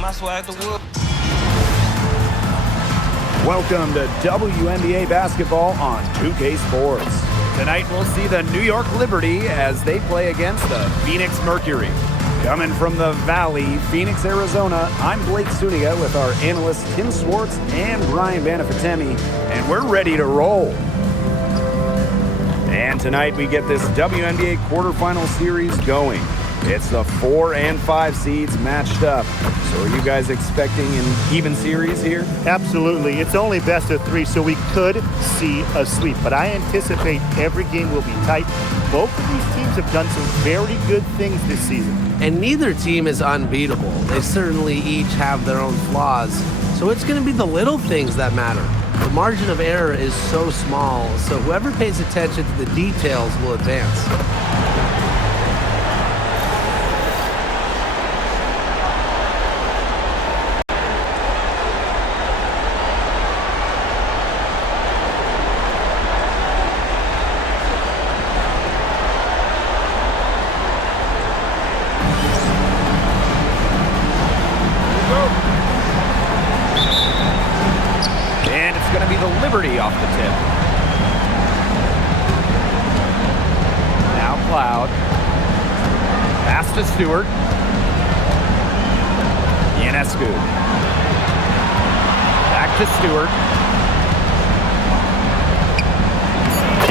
my swag the wood. Welcome to WNBA basketball on 2K Sports. Tonight we'll see the New York Liberty as they play against the Phoenix Mercury. Coming from the Valley, Phoenix, Arizona, I'm Blake Suniga with our analysts Tim Swartz and Brian Banafitemi, and we're ready to roll. And tonight we get this WNBA quarterfinal series going. It's the 4 and 5 seeds matched up. So are you guys expecting an even series here? Absolutely. It's only best of 3, so we could see a sweep. But I anticipate every game will be tight. Both of these teams have done some very good things this season. And neither team is unbeatable. They certainly each have their own flaws. So it's going to be the little things that matter. The margin of error is so small, so whoever pays attention to the details will advance. Liberty off the tip. Now Cloud. Pass to Stewart. Ionescu. Back to Stewart.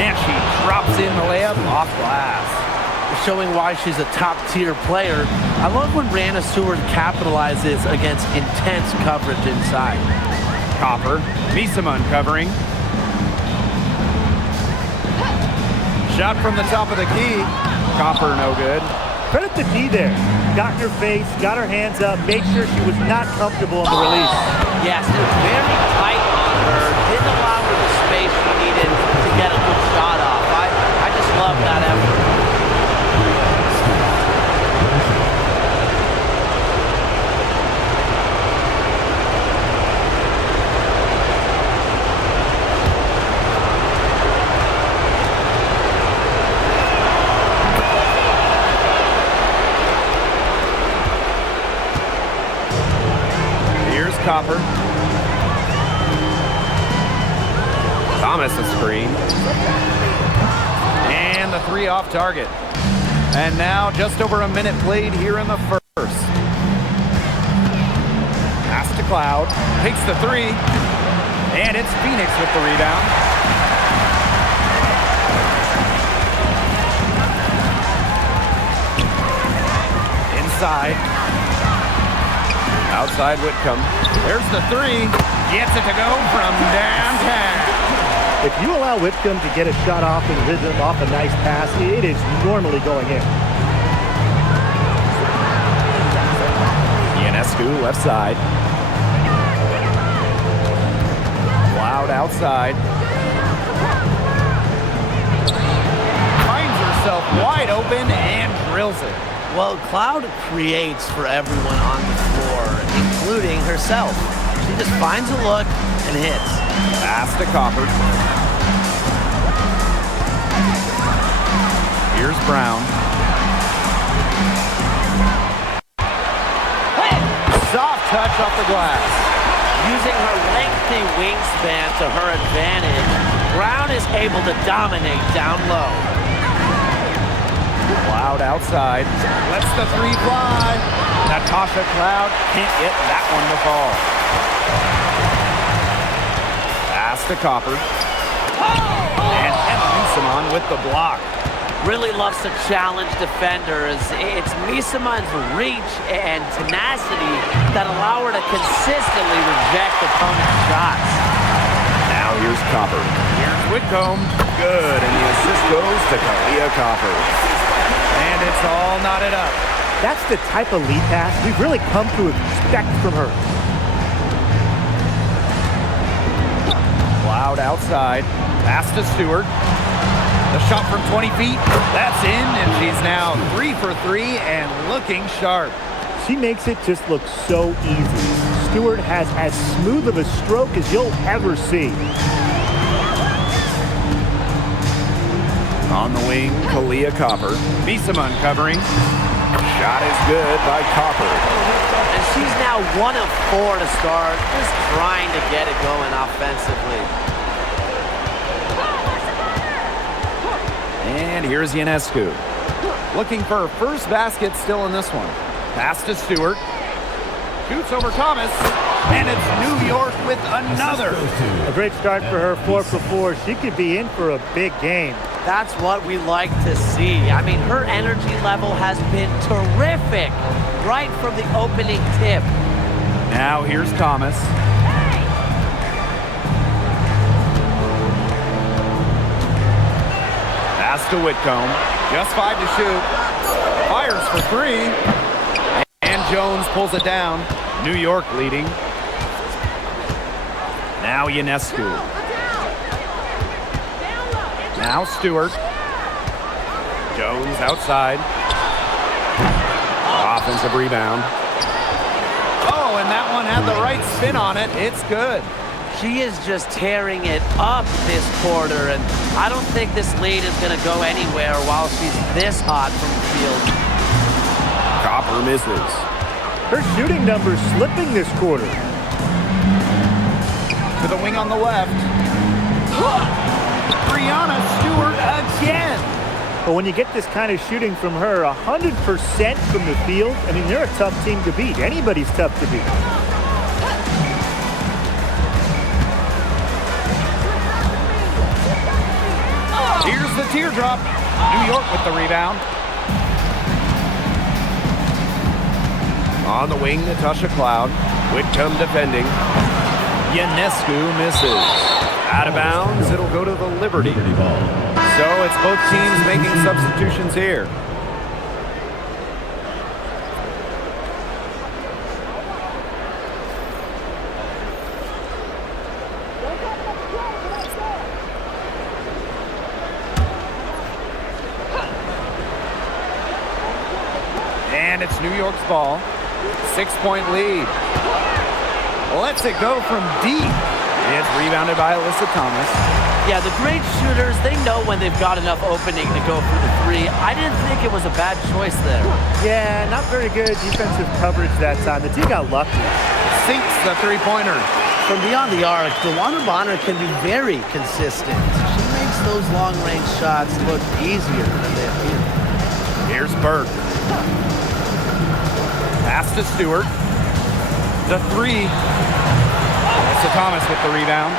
And she drops in the layup off glass. Showing why she's a top-tier player. I love when Brianna Stewart capitalizes against intense coverage inside. Copper, Misaman covering. Shot from the top of the key. Copper no good. Credit to D there. Got in her face, got her hands up, made sure she was not comfortable in the release. Yes, it was very tight on her. Didn't allow her the space she needed to get a good shot off. I just love that effort. Copper. Thomas a screen. And the 3 off target. And now just over a minute played here in the first. Pass to Cloud. Takes the 3. And it's Phoenix with the rebound. Inside. Outside Whitcomb. There's the 3. Gets it to go from downtown. If you allow Whitcomb to get a shot off in rhythm, off a nice pass, it is normally going in. Ionescu left side. Cloud outside. Finds herself wide open and drills it. Well, Cloud creates for everyone on the floor, including herself. She just finds a look and hits. Pass to Copper. Here's Brown. Soft touch off the glass. Using her lengthy wingspan to her advantage, Brown is able to dominate down low. Cloud outside. Lets the 3 fly. Natasha Cloud can't get that one to fall. Pass to Copper. And Emma Misaman with the block. Really loves to challenge defenders. It's Misaman's reach and tenacity that allow her to consistently reject opponents' shots. Now here's Copper. Here's Whitcomb. Good, and the assist goes to Kalia Copper. And it's all knotted up. That's the type of lead pass we've really come to expect from her. Cloud outside. Pass to Stewart. The shot from 20 feet. That's in, and she's now 3 for 3 and looking sharp. She makes it just look so easy. Stewart has as smooth of a stroke as you'll ever see. On the wing, Kalia Copper. Misaman covering. Shot is good by Copper. And she's now Now 1 of 4 to start, just trying to get it going offensively. And here's Ionescu. Looking for her first basket still in this one. Pass to Stewart. Shoots over Thomas. And it's New York with another. A great start for her, 4 for 4. She could be in for a big game. That's what we like to see. I mean, her energy level has been terrific right from the opening tip. Now here's Thomas. Pass to Whitcomb. Just 5 to shoot. Fires for 3. And Jones pulls it down. New York leading. Now Ionescu. Now Stewart. Jones outside. Offensive rebound. Oh, and that one had the right spin on it. It's good. She is just tearing it up this quarter, and I don't think this lead is going to go anywhere while she's this hot from the field. Copper misses. Her shooting numbers slipping this quarter. To the wing on the left. Brianna Stewart again. But when you get this kind of shooting from her, 100% from the field, I mean, they're a tough team to beat. Anybody's tough to beat. Here's the teardrop. New York with the rebound. On the wing, Natasha Cloud. Whitcomb defending. Ionescu misses. Out of bounds, it'll go to the Liberty. So it's both teams making substitutions here. And it's New York's ball. 6-point lead. Lets it go from deep. It's rebounded by Alyssa Thomas. Yeah, the great shooters, they know when they've got enough opening to go for the 3. I didn't think it was a bad choice there. Yeah, not very good defensive coverage that time. The team got lucky. Sinks the three-pointer. From beyond the arc, DeWanna Bonner can be very consistent. She makes those long-range shots look easier than they appear. Here's Burke. Pass to Stewart. The 3. Alyssa Thomas with the rebound.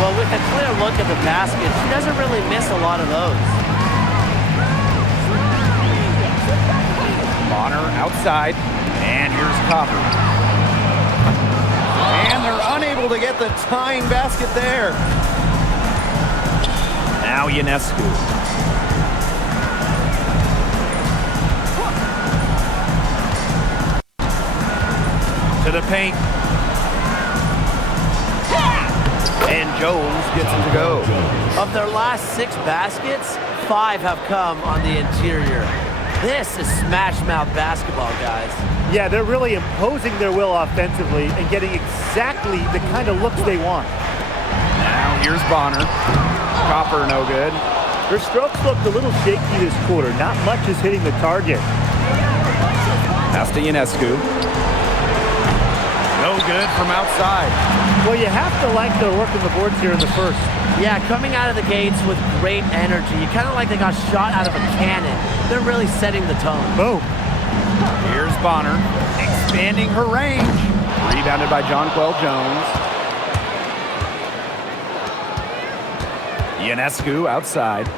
Well, with a clear look at the basket, she doesn't really miss a lot of those. Bonner outside. And here's Copper. And they're unable to get the tying basket there. Now Ionescu. To the paint. And Jones gets him to go. Of their last 6 baskets, 5 have come on the interior. This is smash-mouth basketball, guys. Yeah, they're really imposing their will offensively and getting exactly the kind of looks they want. Now here's Bonner. Copper no good. Their strokes looked a little shaky this quarter. Not much is hitting the target. Pass to Ionescu. No good from outside. Well, you have to like their work on the boards here in the first. Yeah, coming out of the gates with great energy. Kind of like they got shot out of a cannon. They're really setting the tone. Boom. Here's Bonner, expanding her range. Rebounded by Jonquel Jones. Ionescu outside.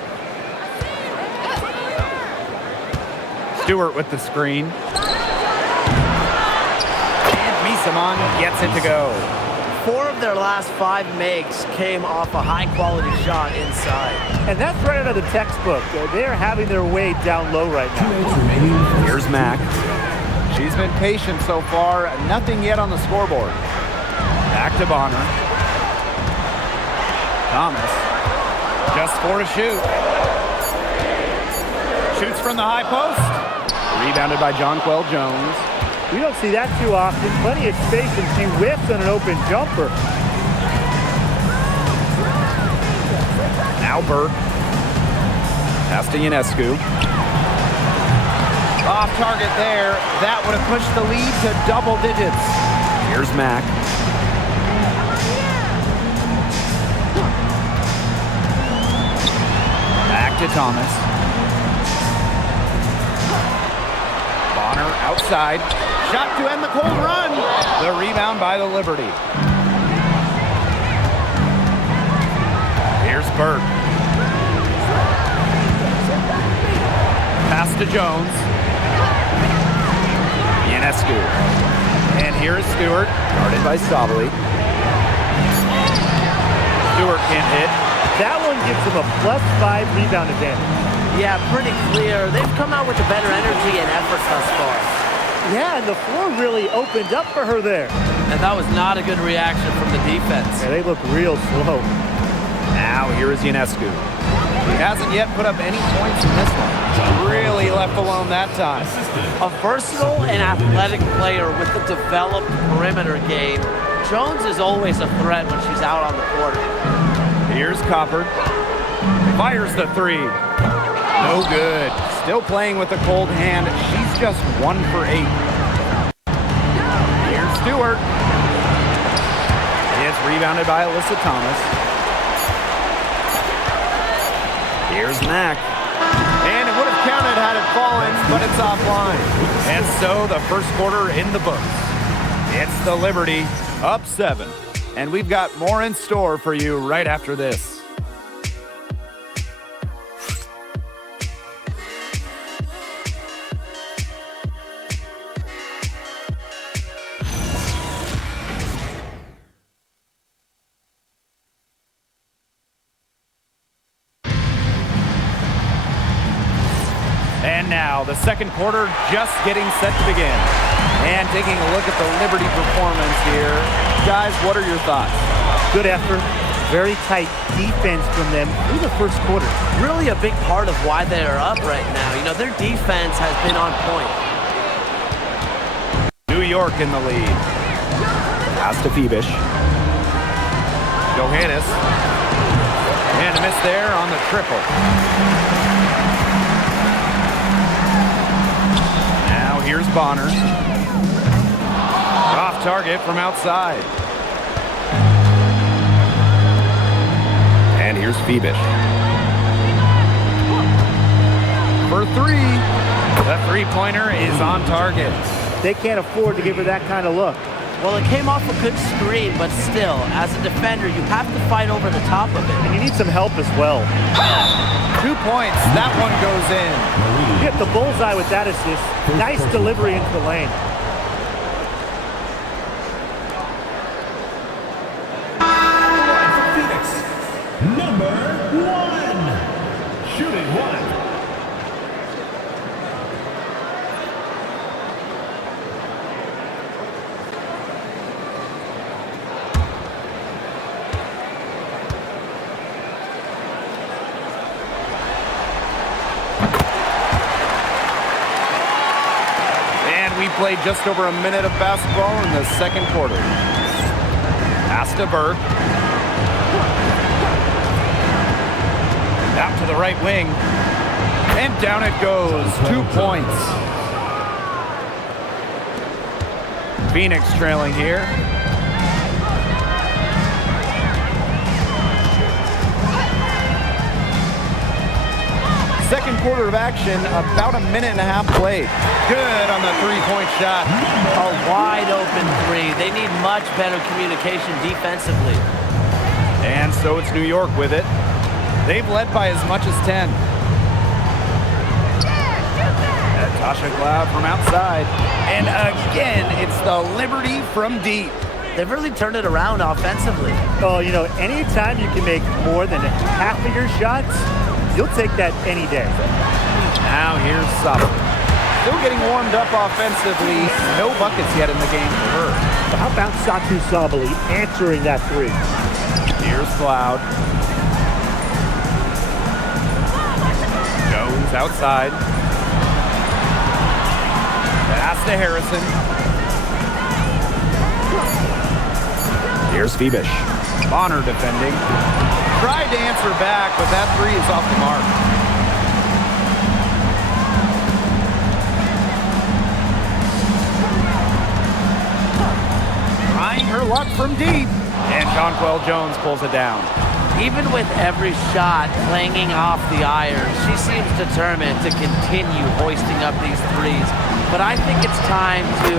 Stewart with the screen. And Misamon gets it to go. 4 of their last 5 makes came off a high-quality shot inside. And that's right out of the textbook. They're having their way down low right now. Here's Mack. She's been patient so far. Nothing yet on the scoreboard. Back to Bonner. Thomas. Just 4 to shoot. Shoots from the high post. Rebounded by Jonquel Jones. We don't see that too often. Plenty of space, and she whiffs on an open jumper. Now Burke. Pass to Ionescu. Off target there. That would have pushed the lead to double digits. Here's Mack. Back to Thomas. Bonner outside. Shot to end the cold run. The rebound by the Liberty. Here's Burke. Pass to Jones. Ionescu. And here is Stewart, guarded by Sabali. Stewart can't hit. That one gives them a +5 rebound advantage. Yeah, pretty clear. They've come out with a better energy and effort thus far. Yeah, and the floor really opened up for her there. And that was not a good reaction from the defense. Yeah, they look real slow. Now here is Ionescu. He hasn't yet put up any points in this one. Really left alone that time. A versatile and athletic player with a developed perimeter game. Jones is always a threat when she's out on the court. Here's Copper. Fires the three. No good. Still playing with a cold hand. She's just 1 for 8. Here's Stewart. It's rebounded by Alyssa Thomas. Here's Mack. And it would have counted had it fallen, but it's offline. And so the first quarter in the books. It's the Liberty up 7. And we've got more in store for you right after this. And now, the second quarter just getting set to begin. And taking a look at the Liberty performance here. Guys, what are your thoughts? Good effort. Very tight defense from them through the first quarter. Really a big part of why they are up right now. You know, their defense has been on point. New York in the lead. Pass to Phoebish. Johannes. And a miss there on the triple. Now here's Bonner. Off target from outside. And here's Phoebish. For 3. The three-pointer is on target. They can't afford to give her that kind of look. Well, it came off a good screen, but still, as a defender, you have to fight over the top of it. And you need some help as well. 2 points. That one goes in. Hit the bullseye with that assist. Nice delivery into the lane. Number 1. Shooting 1. And we played just over a minute of basketball in the second quarter. Pass to Burke. Out to the right wing. And down it goes. 2 points. Phoenix trailing here. Second quarter of action, about a minute and a half played. Good on the three-point shot. A wide open 3. They need much better communication defensively. And so it's New York with it. They've led by as much as 10. Natasha Cloud from outside. And again, it's the Liberty from deep. They've really turned it around offensively. Oh, you know, anytime you can make more than half of your shots, you'll take that any day. Now here's Sabali. Still getting warmed up offensively. No buckets yet in the game for her. But how about Satu Sabali answering that 3? Here's Cloud. Jones outside. Pass to Harrison. Here's Phoebish. Bonner defending. Tried to answer back, but that 3 is off the mark. luck from deep. And Jonquel Jones pulls it down. Even with every shot clanging off the iron, she seems determined to continue hoisting up these threes. But I think it's time to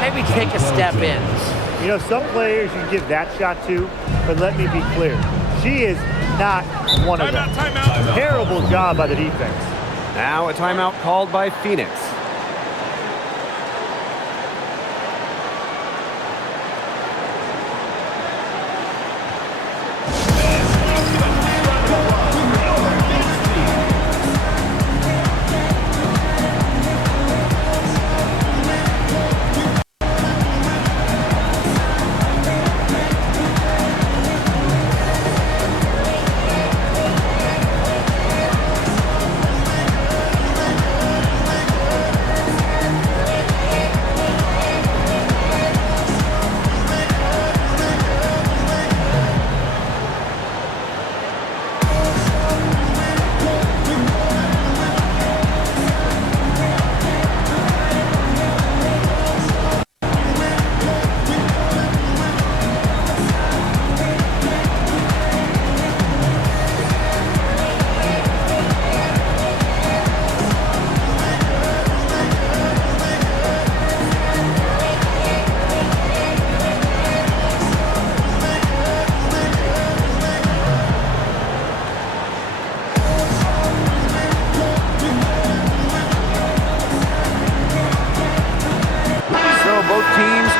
maybe take a step in. You know, some players you can give that shot to, but let me be clear. She is not one of them. Terrible job by the defense. Now a timeout called by Phoenix.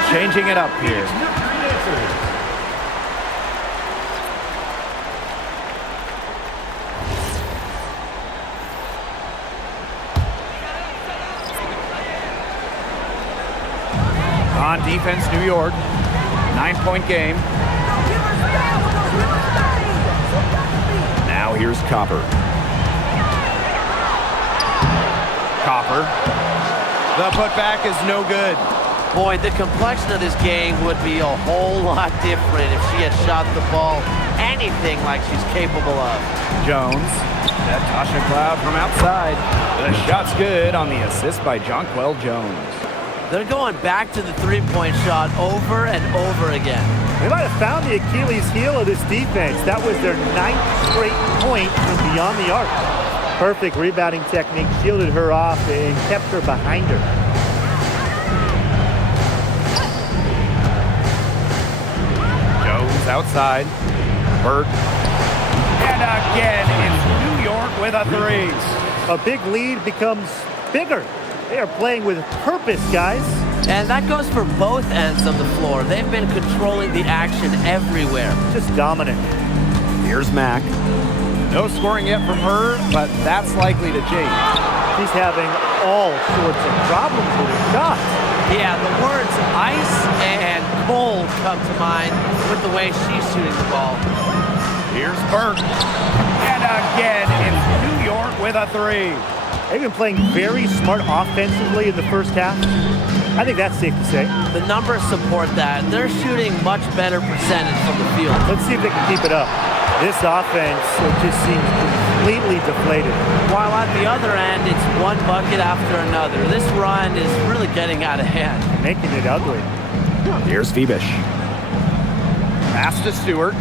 Changing it up here. On defense, New York. 9-point game. Now here's Copper. The putback is no good. Boy, the complexion of this game would be a whole lot different if she had shot the ball anything like she's capable of. Jones. That Tasha Cloud from outside. The shot's good on the assist by Jonquel Jones. They're going back to the three-point shot over and over again. They might have found the Achilles heel of this defense. That was their 9th straight point from beyond the arc. Perfect rebounding technique, shielded her off and kept her behind her. Jones outside. Burt. And again, it's New York with a three. A big lead becomes bigger. They are playing with purpose, guys. And that goes for both ends of the floor. They've been controlling the action everywhere. Just dominant. Here's Mack. No scoring yet from her, but that's likely to change. She's having all sorts of problems with her shot. Yeah, the words ice and cold come to mind with the way she's shooting the ball. Here's Burke. And again, it's New York with a three. They've been playing very smart offensively in the first half. I think that's safe to say. The numbers support that. They're shooting much better percentage from the field. Let's see if they can keep it up. This offense just seems completely deflated. While at the other end, it's one bucket after another. This run is really getting out of hand. Making it ugly. Here's Phoebish. Pass to Stewart.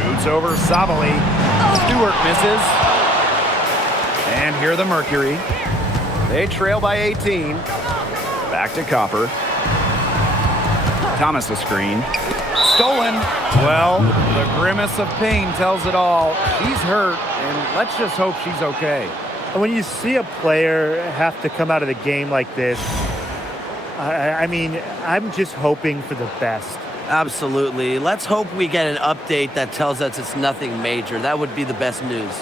Shoots over Sabali. Stewart misses. And here the Mercury. They trail by 18. Back to Copper. Thomas a screen. Stolen. Well, the grimace of pain tells it all. She's hurt, and let's just hope she's okay. And when you see a player have to come out of the game like this, I mean, I'm just hoping for the best. Absolutely. Let's hope we get an update that tells us it's nothing major. That would be the best news.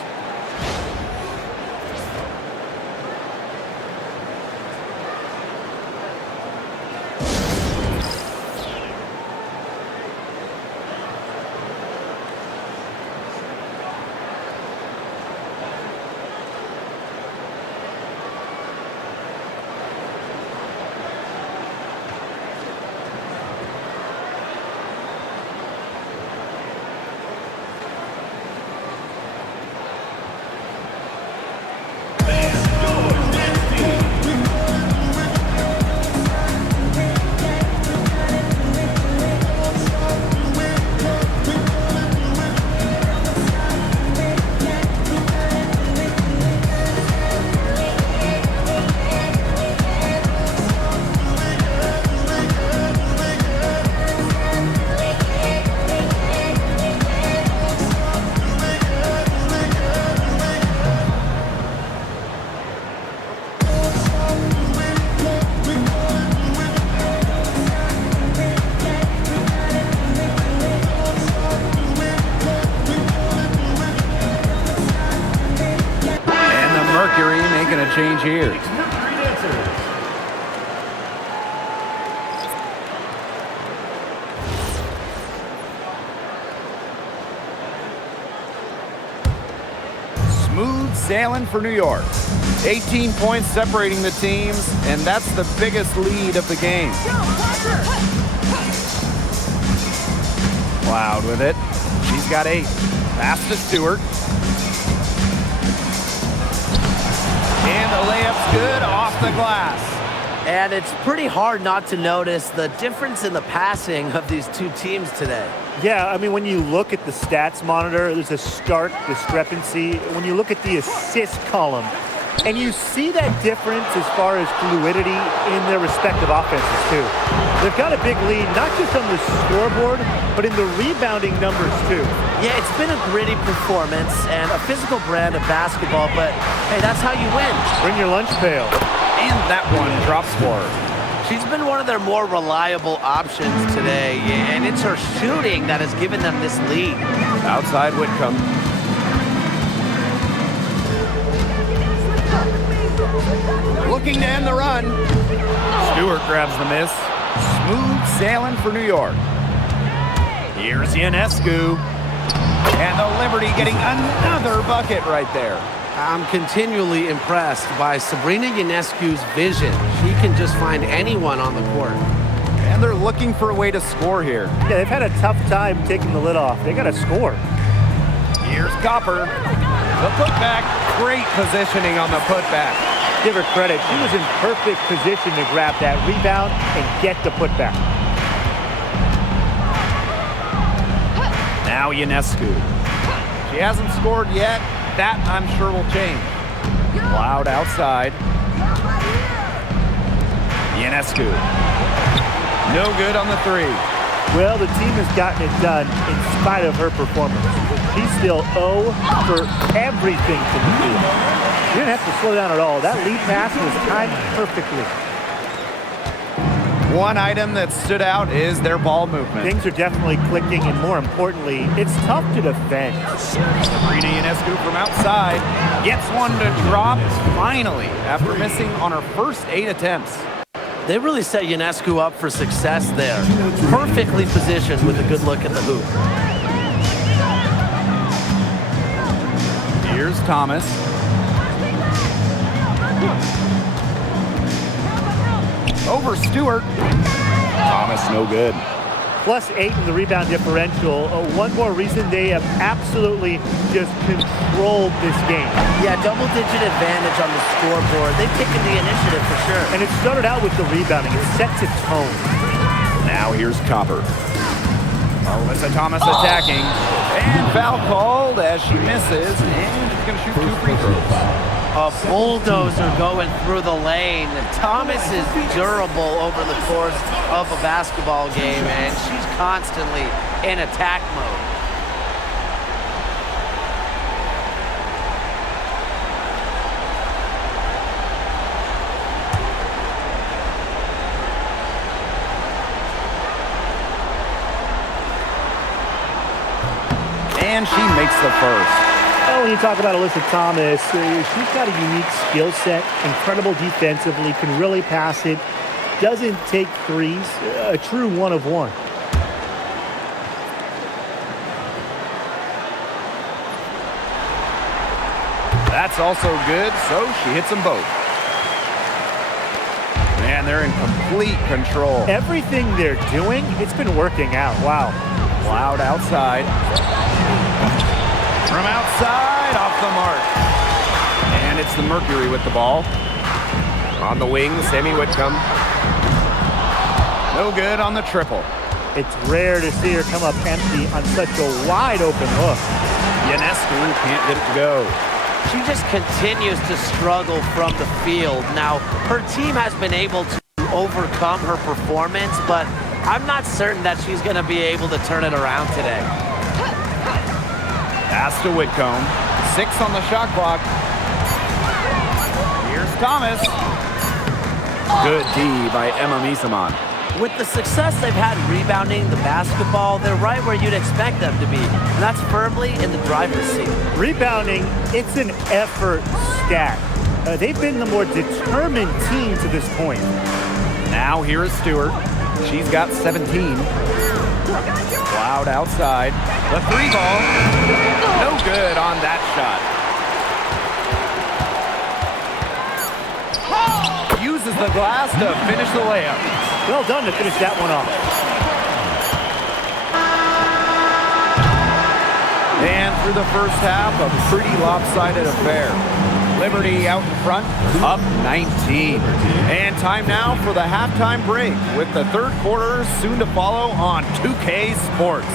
here. Mercury dancers. Smooth sailing for New York. 18 points separating the teams, and that's the biggest lead of the game. Cloud with it. She's got 8. Pass to Stewart. And the layup's good off the glass. And it's pretty hard not to notice the difference in the passing of these two teams today. Yeah, I mean, when you look at the stats monitor, there's a stark discrepancy. When you look at the assist column, and you see that difference as far as fluidity in their respective offenses, too. They've got a big lead, not just on the scoreboard, but in the rebounding numbers, too. Yeah, it's been a gritty performance and a physical brand of basketball, but hey, that's how you win. Bring your lunch pail. And that one drops for her. She's been one of their more reliable options today, and it's her shooting that has given them this lead. Outside Whitcomb. Looking to end the run. Stewart grabs the miss. Smooth sailing for New York. Here's Ionescu. And the Liberty getting another bucket right there. I'm continually impressed by Sabrina Ionescu's vision. She can just find anyone on the court. And they're looking for a way to score here. Yeah, they've had a tough time taking the lid off. They got to score. Here's Copper. The putback. Great positioning on the putback. Give her credit. She was in perfect position to grab that rebound and get the putback. Now Ionescu. She hasn't scored yet. That, I'm sure, will change. Cloud outside. Ionescu. No good on the 3. Well, the team has gotten it done in spite of her performance. She's still 0 for everything from the field. She didn't have to slow down at all. That lead pass was timed perfectly. One item that stood out is their ball movement. Things are definitely clicking, and more importantly, it's tough to defend. Sabrina Ionescu from outside gets one to drop finally after missing on her first 8 attempts. They really set Ionescu up for success there. Perfectly positioned with a good look at the hoop. Here's Thomas. Over Stewart. Thomas no good. +8 in the rebound differential. One more reason they have absolutely just controlled this game. Yeah, double-digit advantage on the scoreboard. They've taken the initiative for sure. And it started out with the rebounding. It sets a tone. Now here's Copper. Alyssa Thomas attacking. And foul called as she misses. And she's going to shoot 2 free throws. A bulldozer going through the lane. Thomas is durable over the course of a basketball game, and she's constantly in attack mode. And she makes the first. Well, when you talk about Alyssa Thomas, she's got a unique skill set, incredible defensively, can really pass it, doesn't take threes, a true one of one. That's also good, so she hits them both. Man, they're in complete control. Everything they're doing, it's been working out. Wow. Cloud outside. From outside, off the mark. And it's the Mercury with the ball. On the wing, Sammy Whitcomb. No good on the triple. It's rare to see her come up empty on such a wide open look. Ionescu can't get it to go. She just continues to struggle from the field. Now, her team has been able to overcome her performance, but I'm not certain that she's going to be able to turn it around today. Pass to Whitcomb. 6 on the shot clock. Here's Thomas. Good D by Emma Misaman. With the success they've had rebounding the basketball, they're right where you'd expect them to be, and that's firmly in the driver's seat. Rebounding, it's an effort stat. They've been the more determined team to this point. Now here is Stewart. She's got 17. Cloud outside. The three ball. No good on that shot. Uses the glass to finish the layup. Well done to finish that one off. And through the first half, a pretty lopsided affair. Liberty out in front, up 19. And time now for the halftime break with the third quarter soon to follow on 2K Sports.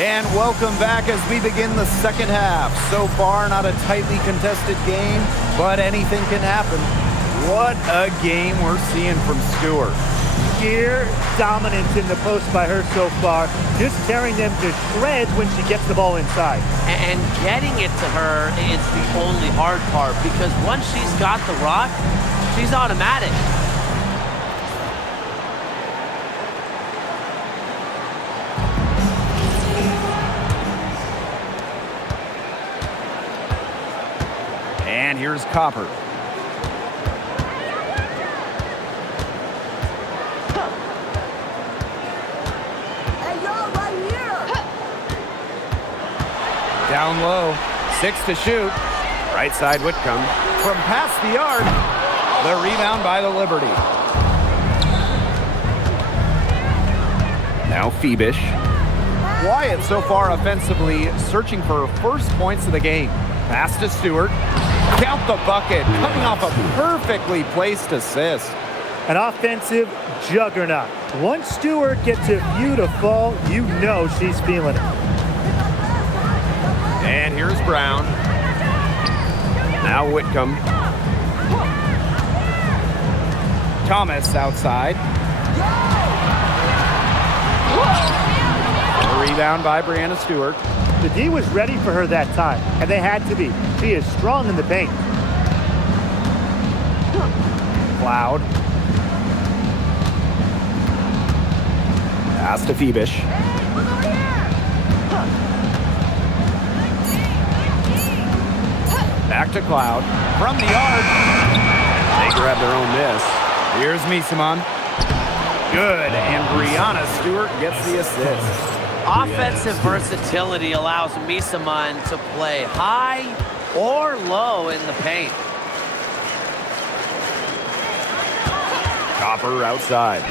And welcome back as we begin the second half. So far, not a tightly contested game, but anything can happen. What a game we're seeing from Stewart. Sheer dominance in the post by her so far, just tearing them to shreds when she gets the ball inside. And getting it to her is the only hard part, because once she's got the rock, she's automatic. And here's Copper. Hey, y'all, right here. Down low, 6 to shoot. Right side Whitcomb. From past the arc, the rebound by the Liberty. Now Phoebish. Wyatt so far offensively searching for her first points of the game. Pass to Stewart. Count the bucket, coming off a perfectly placed assist. An offensive juggernaut. Once Stewart gets a view to fall, you know she's feeling it. And here's Brown. Now Whitcomb. Thomas outside. A rebound by Brianna Stewart. The D was ready for her that time, and they had to be. She is strong in the paint. Cloud. Pass to Phoebish. Back to Cloud. From the arc. They grab their own miss. Here's Misamon. Good, and Brianna Stewart gets the assist. Offensive versatility allows Misamon to play high or low in the paint. Copper outside.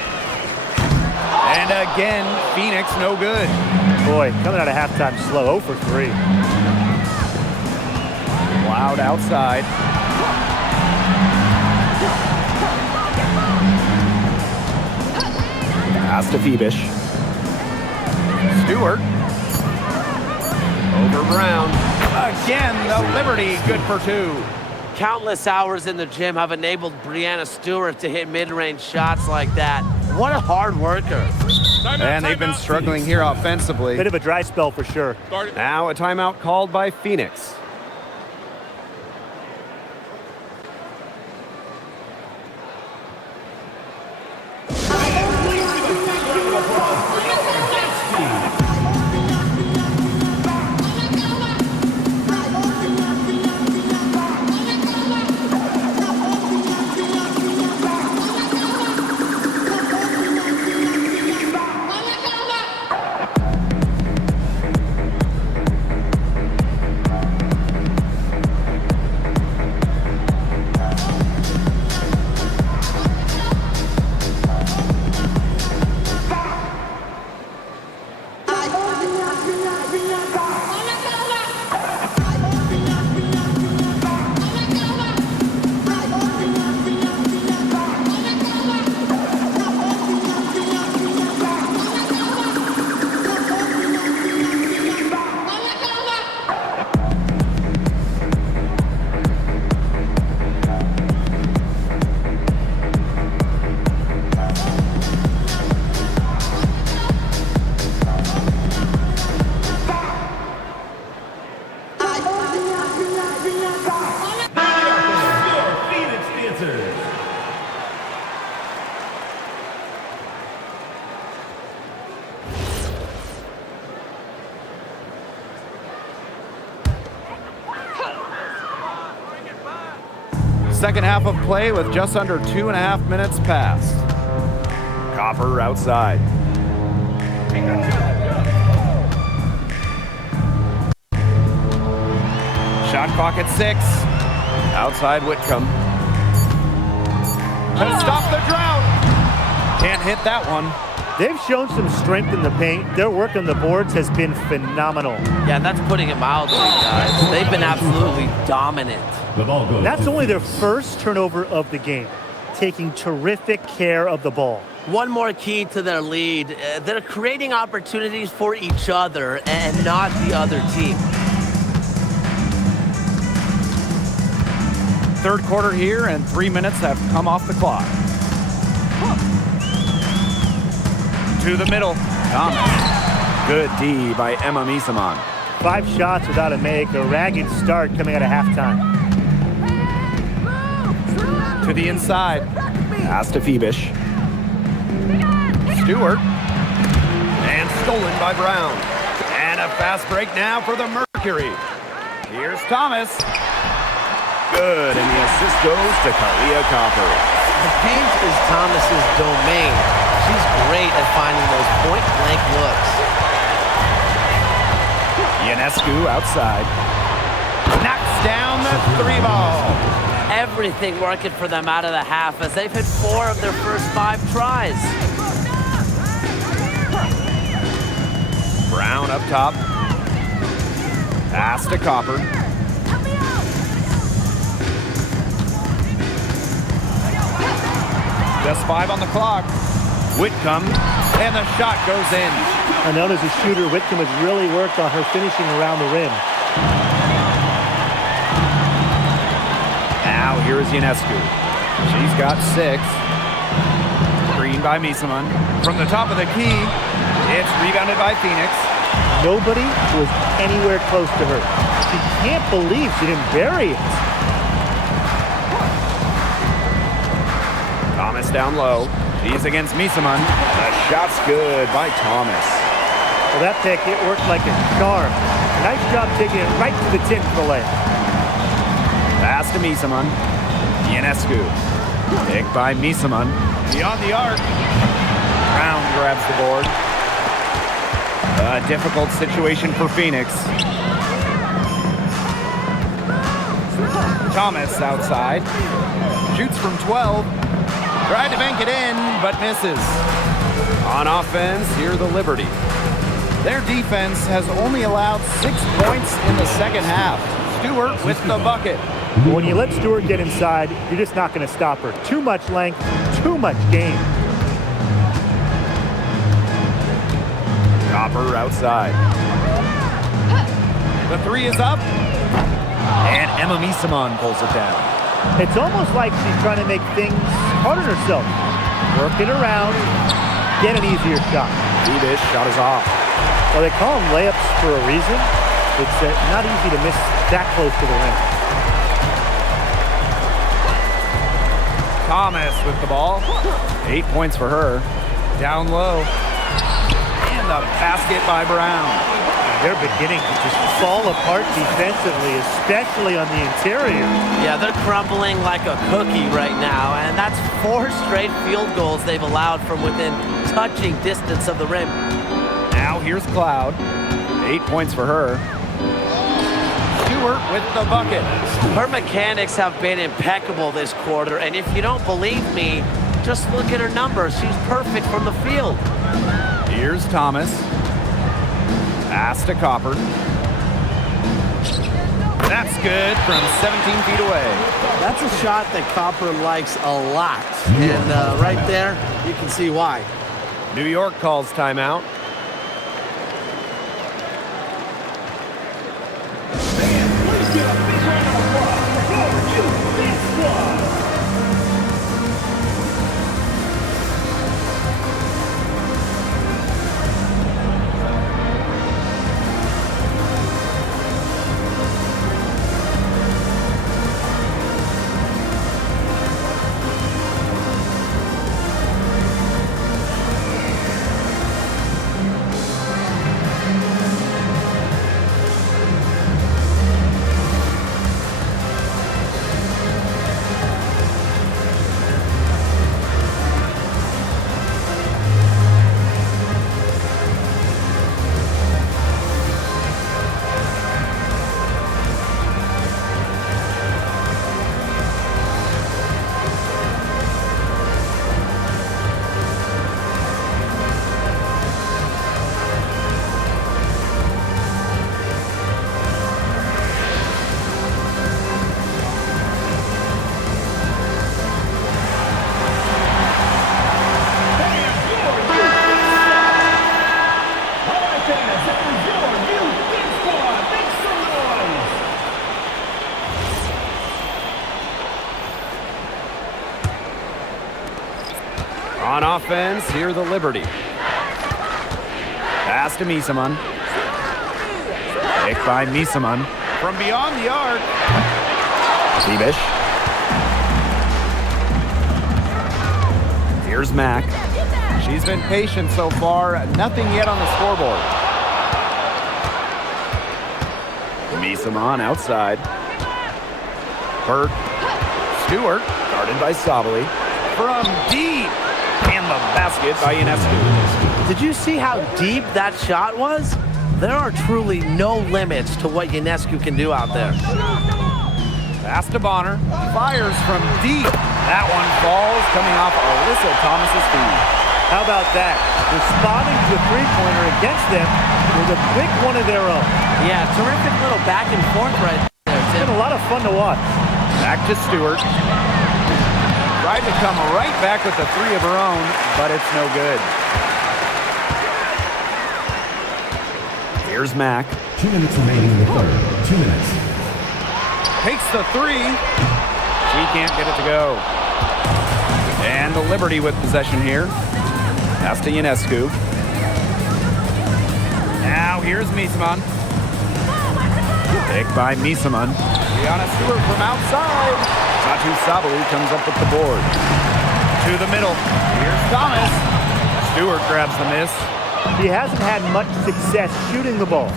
And again, Phoenix no good. Boy, coming out of halftime slow, 0 for 3. Cloud outside. Pass to Phoebish. Stewart. Over Brown. Again, the Liberty good for 2. Countless hours in the gym have enabled Brianna Stewart to hit mid-range shots like that. What a hard worker. And they've been struggling here offensively. Bit of a dry spell for sure. Now a timeout called by Phoenix. Your Phoenix Dancers. Second half of play with just under 2.5 minutes passed. Copper outside. Shot clock at 6. Outside Whitcomb. Gonna stop the drought. Can't hit that one. They've shown some strength in the paint. Their work on the boards has been phenomenal. Yeah, and that's putting it mildly, guys. They've been absolutely dominant. The ball goes. That's only their first turnover of the game, taking terrific care of the ball. One more key to their lead. They're creating opportunities for each other and not the other team. Third quarter here, and 3 minutes have come off the clock. To the middle. Thomas. Good D by Emma Misaman. 5 shots without a make, a ragged start coming out of halftime. To the inside. Pass to Phoebish. Stewart. And stolen by Brown. And a fast break now for the Mercury. Here's Thomas. Good, and the assist goes to Kalia Copper. The paint is Thomas's domain. She's great at finding those point-blank looks. Ionescu outside. Knocks down the 3 ball. Everything working for them out of the half as they've hit 4 of their first 5 tries. Brown up top. Pass to Copper. Just 5 on the clock. Whitcomb, and the shot goes in. I know as a shooter, Whitcomb has really worked on her finishing around the rim. Now here's Ionescu. She's got 6. Screen by Misaman. From the top of the key, it's rebounded by Phoenix. Nobody was anywhere close to her. She can't believe she didn't bury it. Thomas down low. She's against Misaman. The shot's good by Thomas. Well, that pick, it worked like a charm. Nice job taking it right to the tin for the layup. Pass to Misaman. Ionescu. Picked by Misaman. Beyond the arc. Brown grabs the board. A difficult situation for Phoenix. Thomas outside. Shoots from 12. Tried to bank it in, but misses. On offense, here the Liberty. Their defense has only allowed 6 points in the second half. Stewart with the bucket. When you let Stewart get inside, you're just not going to stop her. Too much length, too much game. Copper outside. The 3 is up. And Emma Misaman pulls it down. It's almost like she's trying to make things hard on herself. Work it around, get an easier shot. Phoebish shot is off. Well, they call them layups for a reason. It's not easy to miss that close to the rim. Thomas with the ball. 8 points for her. Down low. And the basket by Brown. They're beginning to just fall apart defensively, especially on the interior. Yeah, they're crumbling like a cookie right now, and that's 4 straight field goals they've allowed from within touching distance of the rim. Now here's Cloud. 8 points for her. Stewart with the bucket. Her mechanics have been impeccable this quarter, and if you don't believe me, just look at her numbers. She's perfect from the field. Here's Thomas. Pass to Copper. That's good from 17 feet away. That's a shot that Copper likes a lot. And right there, you can see why. New York calls timeout. Please give a big round of applause for your Phoenix squad. On offense, here the Liberty. Pass to Misaman. Picked by Misaman. From beyond the arc. Seabish. Here's Mack. She's been patient so far. Nothing yet on the scoreboard. Misaman outside. Burke. Stewart. Guarded by Sabali. From deep. And the basket by Ionescu. Did you see how deep that shot was? There are truly no limits to what Ionescu can do out there. Pass to Bonner. Fires from deep. That one falls, coming off Alyssa Thomas's feet. How about that? Responding to a three-pointer against them with a big one of their own. Yeah, terrific little back and forth right there, It's Tim. been a lot of fun to watch. Back to Stewart. Tried to come right back with the three of her own, but it's no good. Here's Mack. 2 minutes remaining in the third. 2 minutes. Takes the three. She can't get it to go. And the Liberty with possession here. Pass to Ionescu. Now here's Misaman. Picked by Misaman. Brianna Stewart from outside. Satu Sabali comes up with the board. To the middle. Here's Thomas. Stewart grabs the miss. He hasn't had much success shooting the ball.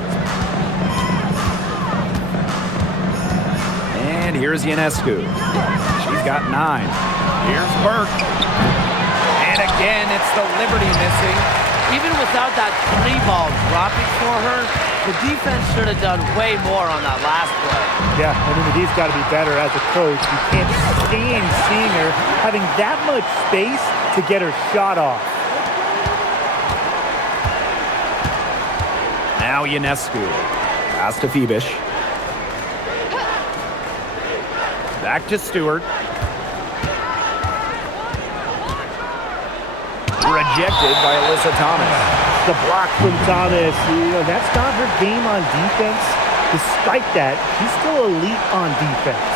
And here's Ionescu. She's got 9. Here's Burke. And again, it's the Liberty missing. Even without that three ball dropping for her, the defense should have done way more on that last play. Yeah, I mean, the D's got to be better as a coach. You can't stand seeing her having that much space to get her shot off. Now Ionescu. Pass to Phoebish. Back to Stewart. Rejected by Alyssa Thomas. The block from Thomas, that's not her game on defense. Despite that, she's still elite on defense.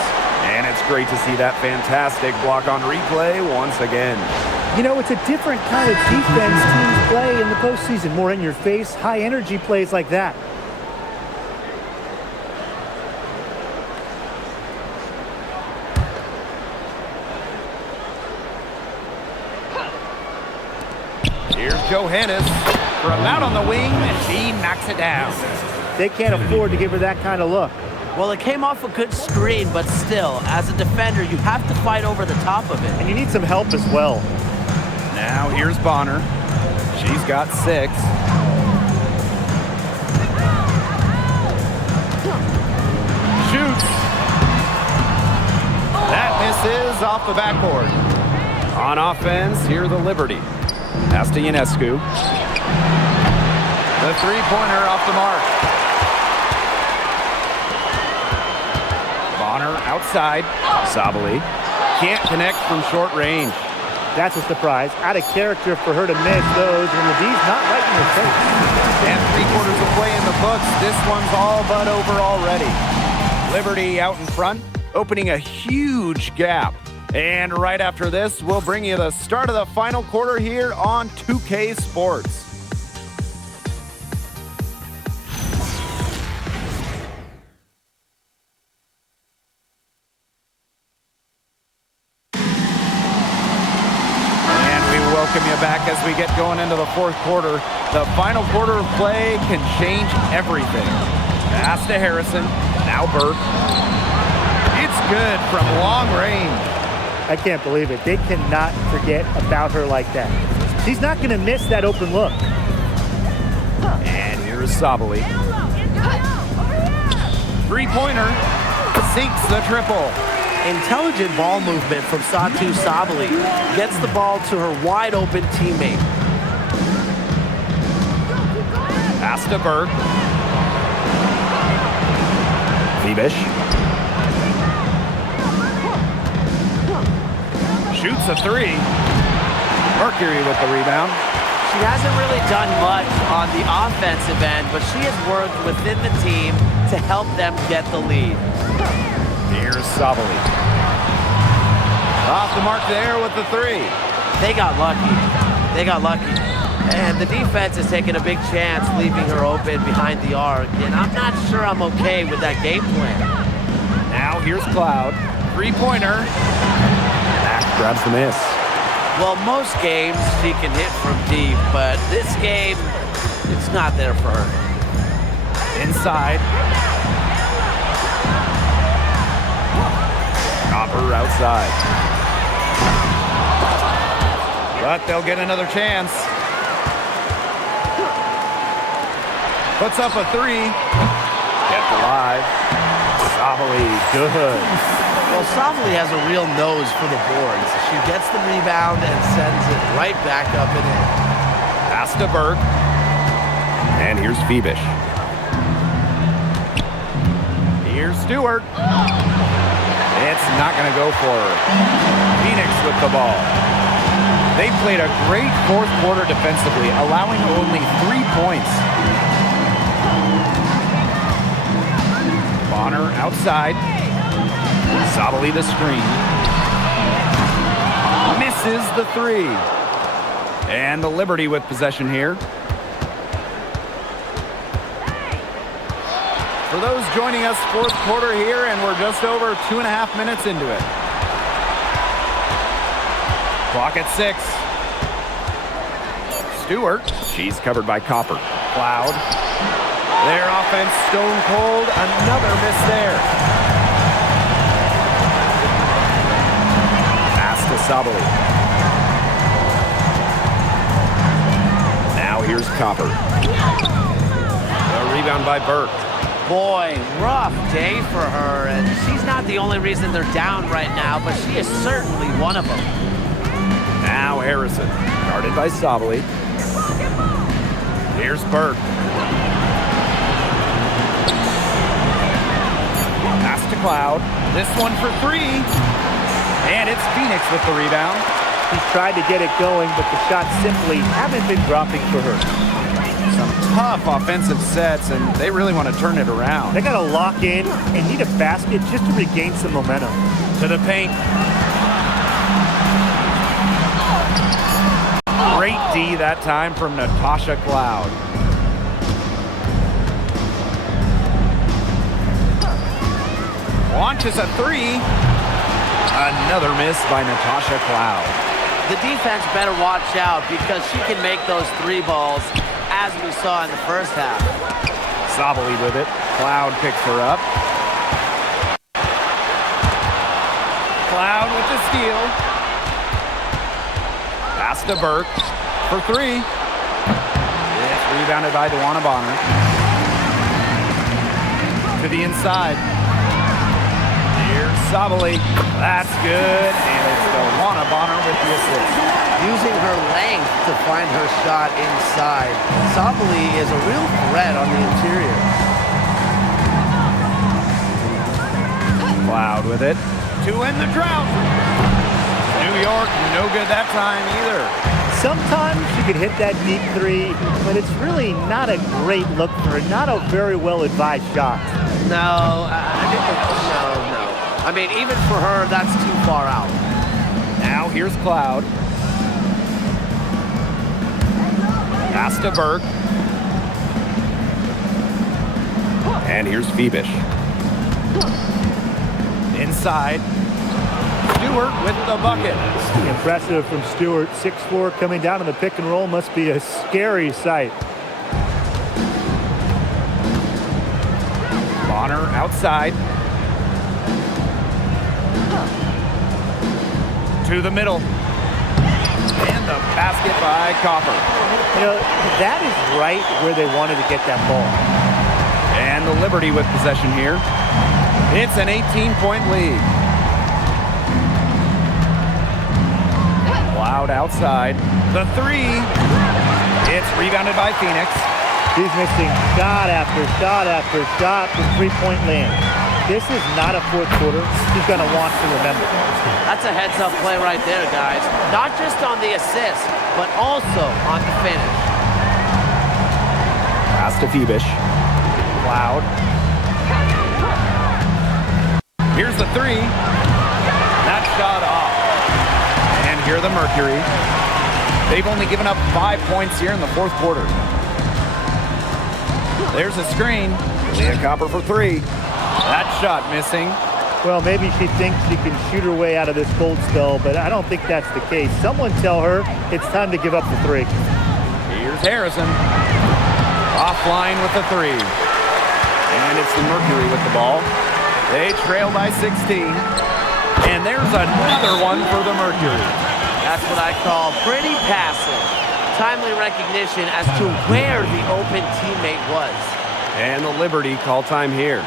And it's great to see that fantastic block on replay once again. It's a different kind of defense teams play in the postseason. More in your face, high energy plays like that. Here's Johannes from out on the wing, and she knocks it down. They can't afford to give her that kind of look. Well, it came off a good screen, but still, as a defender, you have to fight over the top of it. And you need some help as well. Now here's Bonner. She's got 6. Shoots. That misses off the backboard. On offense, here the Liberty. Pass to Ionescu. The three-pointer off the mark. Bonner outside. Sabali can't connect from short range. That's a surprise. Out of character for her to miss those when the D's not right in her face. And 3/4 of play in the books. This one's all but over already. Liberty out in front, opening a huge gap. And right after this, we'll bring you the start of the final quarter here on 2K Sports. Welcome you back as we get going into the fourth quarter. The final quarter of play can change everything. Pass to Harrison. Now Burke. It's good from long range. I can't believe it. They cannot forget about her like that. She's not going to miss that open look. And here's Sabali. Three-pointer. Sinks the triple. Intelligent ball movement from Satu Sabali gets the ball to her wide-open teammate. Pass to Burke. Phoebish. Shoots a three. Mercury with the rebound. She hasn't really done much on the offensive end, but she has worked within the team to help them get the lead. Here's Sabali. Off the mark there with the three. They got lucky. They got lucky. And the defense is taking a big chance leaving her open behind the arc. And I'm not sure I'm okay with that game plan. Now here's Cloud. Three-pointer. Mack grabs the miss. Well, most games she can hit from deep, but this game, it's not there for her. Inside. Copper outside. But they'll get another chance. Puts up a three. Kept alive. Sabali, good. Well, Savali has a real nose for the boards. She gets the rebound and sends it right back up and in. Pass to Burke. And here's Phoebish. Here's Stewart. It's not going to go for her. Phoenix with the ball. They played a great fourth quarter defensively, allowing only 3 points. Bonner outside. Sabali the screen. Misses the three. And the Liberty with possession here. For those joining us, fourth quarter here, and we're just over 2.5 minutes into it. Clock at 6. Stewart. She's covered by Copper. Cloud. Their offense stone cold. Another miss there. Pass to Sabali. Now here's Copper. A rebound by Burke. Boy, rough day for her, and she's not the only reason they're down right now, but she is certainly one of them. Now Harrison, guarded by Sabali. Here's Burke. Pass to Cloud. This one for three. And it's Phoenix with the rebound. She's tried to get it going, but the shots simply haven't been dropping for her. Some tough offensive sets, and they really want to turn it around. They got to lock in and need a basket just to regain some momentum. To the paint. Great D that time from Natasha Cloud. Launches a three. Another miss by Natasha Cloud. The defense better watch out because she can make those three balls as we saw in the first half. Sabali with it. Cloud picks her up. Cloud with the steal. Pass to Burke for three. It's rebounded by DeWanna Bonner. To the inside. Here's Sabali. That's good. And it's DeWanna Bonner with the assist. Using her length to find her shot inside. Sabali is a real threat on the interior. Cloud with it. To end the drought. New York, no good that time either. Sometimes you could hit that deep three, but it's really not a great look for her. Not a very well-advised shot. No. I mean, even for her, that's too far out. Now here's Cloud. Pass to Burke. And here's Phoebish. Inside. Stewart with the bucket. Impressive from Stewart. 6'4", coming down on the pick and roll must be a scary sight. Bonner outside. To the middle. And the basket by Copper. You know, that is right where they wanted to get that ball. And the Liberty with possession here. It's an 18-point lead. Cloud outside. The three. It's rebounded by Phoenix. He's missing shot after shot after shot from three-point land. This is not a fourth quarter she's going to want to remember. That's a heads-up play right there, guys. Not just on the assist, but also on the finish. Pass to Phoebish. Cloud. Here's the three. That shot off. And here are the Mercury. They've only given up 5 points here in the fourth quarter. There's a screen. Leah Copper for three. That shot missing. Well, maybe she thinks she can shoot her way out of this cold spell, but I don't think that's the case. Someone tell her it's time to give up the three. Here's Harrison. Offline with the three. And it's the Mercury with the ball. They trail by 16. And there's another one for the Mercury. That's what I call pretty passive. Timely recognition as to where the open teammate was. And the Liberty call time here.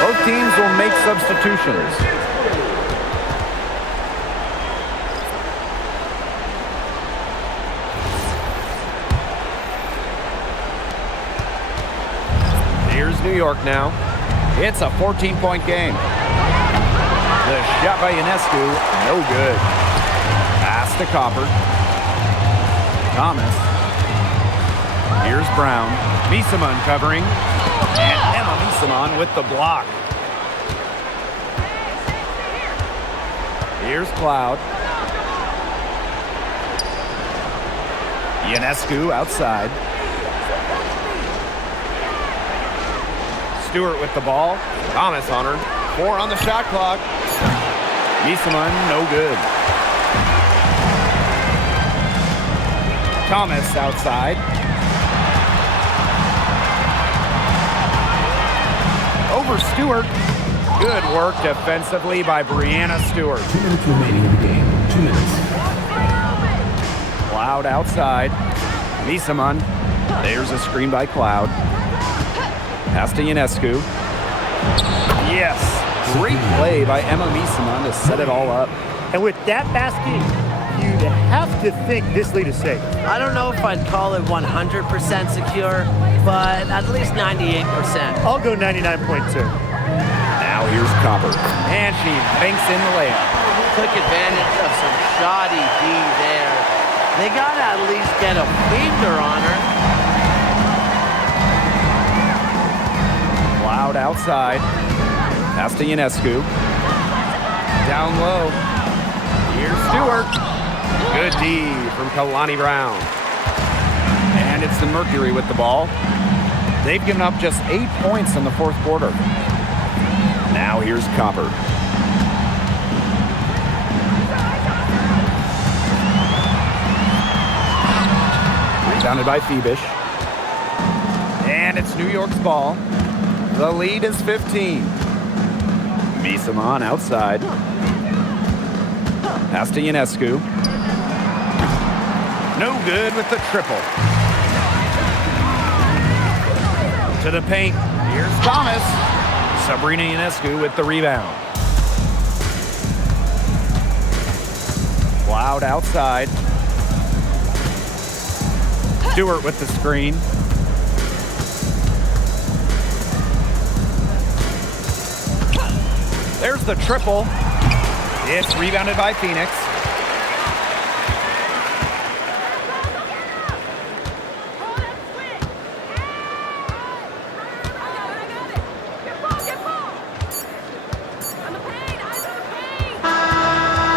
Both teams will make substitutions. Here's New York now. It's a 14-point game. The shot by Ionescu, no good. Pass to Copper. Thomas. Here's Brown. Misaman covering. And Emma Misaman with the block. Here's Cloud. Ionescu outside. Stewart with the ball. Thomas on her. 4 on the shot clock. Misaman, no good. Thomas outside. Over Stewart. Good work defensively by Brianna Stewart. 2 minutes remaining in the game. 2 minutes. Cloud outside. Misaman. There's a screen by Cloud. Pass to Ionescu. Yes. Great play by Emma Misaman to set it all up. And with that basket, you'd have to think this lead is safe. I don't know if I'd call it 100% secure, but at least 98%. I'll go 99.2. Now here's Copper. And she banks in the layup. Took advantage of some shoddy D there. They gotta at least get a finger on her. Cloud outside. Pass to Ionescu. Down low. Here's Stewart. Good D from Kalani Brown. And it's the Mercury with the ball. They've given up just 8 points in the fourth quarter. Now here's Copper. Rebounded by Phoebish. And it's New York's ball. The lead is 15. Misaman outside. Pass to Ionescu. No good with the triple. To the paint. Here's Thomas. Sabrina Ionescu with the rebound. Cloud outside. Stewart with the screen. There's the triple. It's rebounded by Phoenix.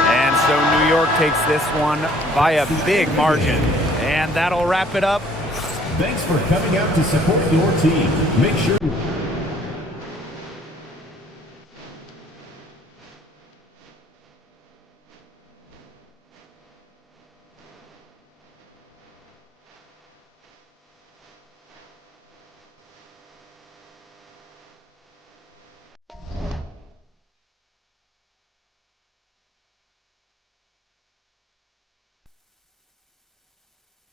And so New York takes this one by a big margin. And that'll wrap it up. Thanks for coming out to support your team. Make sure